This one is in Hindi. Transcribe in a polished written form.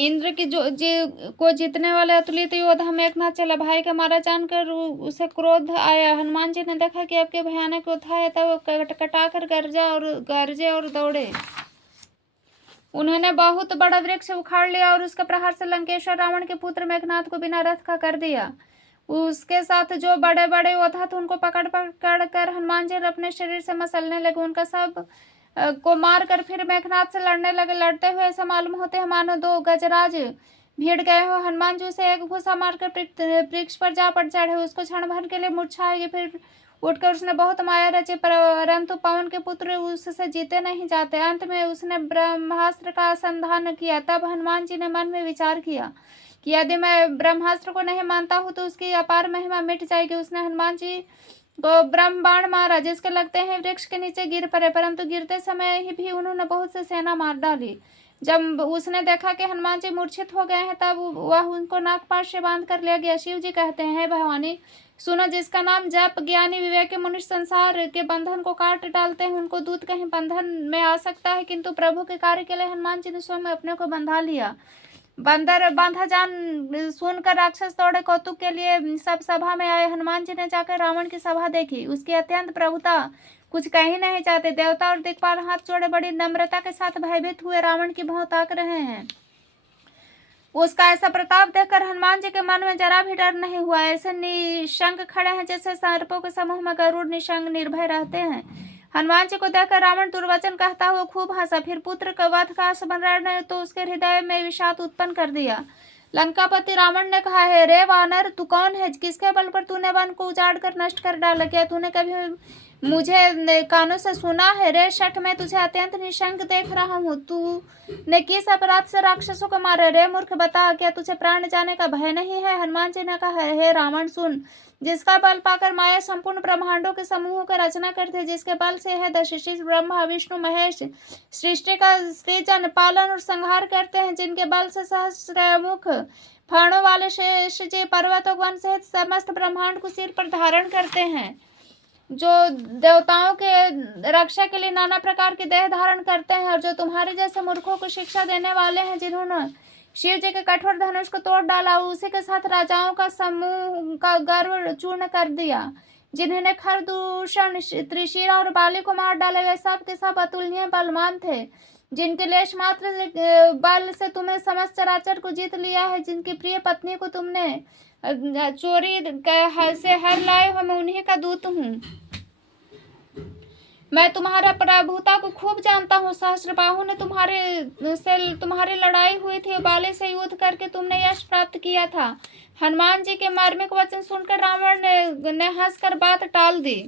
इंद्र की जो को जीतने वाले अतुलित योद्धा मेघनाथ चला। भाई का मारा जानकर उसे क्रोध आया। हनुमान जी ने देखा कि अब के भयानक योद्धा है, तब वो कटाकर गरजे और दौड़े। उन्होंने बहुत बड़ा वृक्ष उखाड़ लिया और उसके प्रहार से लंकेश्वर रावण के पुत्र मेघनाथ को बिना रथ का कर दिया। उसके साथ जो बड़े बड़े योद्धा थे उनको पकड़ पकड़ कर हनुमान जी अपने शरीर से मसलने लगे। उनका सब को मार कर फिर मेघनाथ से लड़ने लगे। लड़ते हुए ऐसा मालूम होते हैं मानो दो गजराज भीड़ गए हो। हनुमान जी उसे एक घुसा मारकर वृक्ष पर जा पड़ चढ़े। उसको क्षण भर के लिए मूर्छा आई, फिर उठकर उसने बहुत माया रची, परंतु पवन के पुत्र उससे जीते नहीं जाते। अंत में उसने ब्रह्मास्त्र का संधान किया। तब हनुमान जी ने मन में विचार किया कि यदि मैं ब्रह्मास्त्र को नहीं मानता हूँ तो उसकी अपार महिमा मिट जाएगी। उसने हनुमान जी को ब्रह्म बाण मारा, जिसके लगते हैं वृक्ष के नीचे गिर पड़े, परंतु गिरते समय ही भी उन्होंने बहुत से सेना मार डाली। जब उसने देखा कि हनुमान जी मूर्छित हो गए हैं, तब वह उनको नागपाश से बांध कर ले गया। शिव जी कहते हैं, भवानी सुनो, जिसका नाम जप ज्ञानी विवेक मनुष्य संसार के बंधन को काट डालते हैं, उनको दूत कहीं बंधन में आ सकता है, किंतु प्रभु के कार्य के लिए हनुमान जी ने स्वयं अपने को बंधा लिया। बंदर बांधा जान सुनकर राक्षस दौड़े कौतुक के लिए सब सभा में आए। हनुमान जी ने जाकर रावण की सभा देखी, उसकी अत्यंत प्रभुता कुछ कह ही नहीं चाहते। देवता और दिक्पाल हाथ जोड़े बड़ी नम्रता के साथ भयभीत हुए रावण की भौं ताक रहे हैं। उसका ऐसा प्रताप देखकर हनुमान जी के मन में जरा भी डर नहीं हुआ। ऐसे निशंक खड़े हैं जैसे सर्पों के समूह में गरुड़ निशंक निर्भय रहते हैं। हनुमान जी को देखकर रावण दुर्वचन कहता हुआ खूब हंसा। फिर पुत्र का वध का स्मरण ने तो उसके हृदय में विषाद उत्पन्न कर दिया। लंकापति रावण ने कहा, है रे वानर, तू कौन है? किसके बल पर तूने वन को उजाड़ कर नष्ट कर डाला? क्या तूने कभी मुझे कानों से सुना है? रे शठ, मैं तुझे अत्यंत निशंक देख रहा हूँ। तू ने किस अपराध से राक्षसों को मारा? रे मूर्ख, बता, क्या तुझे प्राण जाने का भय नहीं है? हनुमान जी ने कहा, हे रावण, सुन, जिसका बल पाकर माया संपूर्ण ब्रह्मांडों के समूहों की रचना करते, जिसके बल से है दशशीष ब्रह्मा विष्णु महेश सृष्टि का सृजन पालन और संहार करते हैं, जिनके बल से सहस्त्रमुख फणों वाले शेष जी पर्वतों वन सहित समस्त ब्रह्मांड को सिर पर धारण करते हैं, जो देवताओं के रक्षा के लिए नाना प्रकार की देह धारण करते हैं, और जो तुम्हारे जैसे मूर्खों को शिक्षा देने वाले हैं, जिन्होंने शिव जी के कठोर धनुष को तोड़ डाला, उसी के साथ राजाओं का समूह का गर्व चूर्ण कर दिया, जिन्होंने खरदूषण त्रिशिरा और बाली को मार डाले, वे सब के सब अतुलनीय बलवान थे, जिनके लेश मात्र बल से तुमने समस्त चराचर को जीत लिया है, जिनकी प्रिय पत्नी को तुमने चोरी से हर लाए हो। मैं उन्हीं का दूत हूँ। मैं तुम्हारा प्रभुता को खूब जानता हूँ। सहस्त्रबाहु ने तुम्हारी लड़ाई हुई थी, बाले से युद्ध करके तुमने यश प्राप्त किया था। हनुमान जी के मार्मिक वचन सुनकर रावण ने हंसकर बात टाल दी।